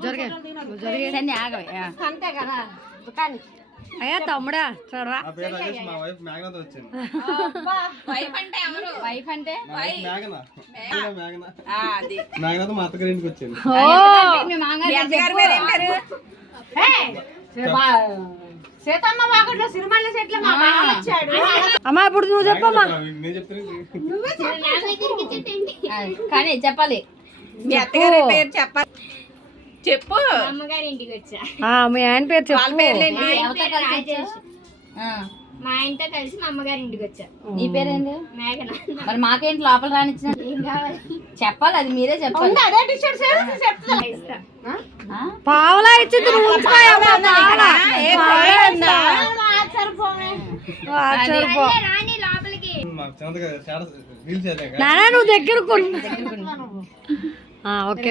गुजर गए गुजर गए सने आ गए शांति करा दुकान आया तमड़ा चरा अबे राजेश मां वाइफ मैगना तो వచ్చింది అబ్బా వైఫ్ అంటే ఎవరు వైఫ్ అంటే వైఫ్ మ్యాగ్నా మ్యాగ్నా ఆ అది మ్యాగ్నా తో మాత్రం ఇంటికి వచ్చింది ఓ అంటే మీ మాంగ గారి గారి పేరు ఏంటారు ఏ సేబా సేతమ్మ వాగట్లో సిరిమల్ల సెట్ల మా బావ వచ్చాడు అమ్మా ఇప్పుడు నువ్వు చెప్పు అమ్మా నేను చెప్తాను నువ్వే చెప్పు నేను దగ్గరికి చెప్పండి కానీ చెప్పాలి మీ అత్తగారి పేరు చెప్పాలి అమ్మగారి ఆయన పేరు మా అమ్మగారి మేఘన మరి మాకేంటి లోపల రానిచ్చిన చెప్పాలి అది మీరే చెప్పండి ఇచ్చింది నువ్వు దగ్గర ఓకే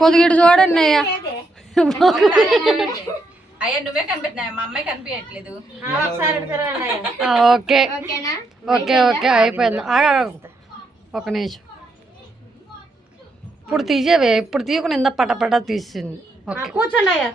పొదిగిడు చూడండి అయ్యా ఓకే ఓకే ఓకే అయిపోయింది ఒక నిమిషం ఇప్పుడు తీసేవే ఇప్పుడు తీయకుండా ఇంత పట తీసింది ఓకే కూర్చోండి అయ్యా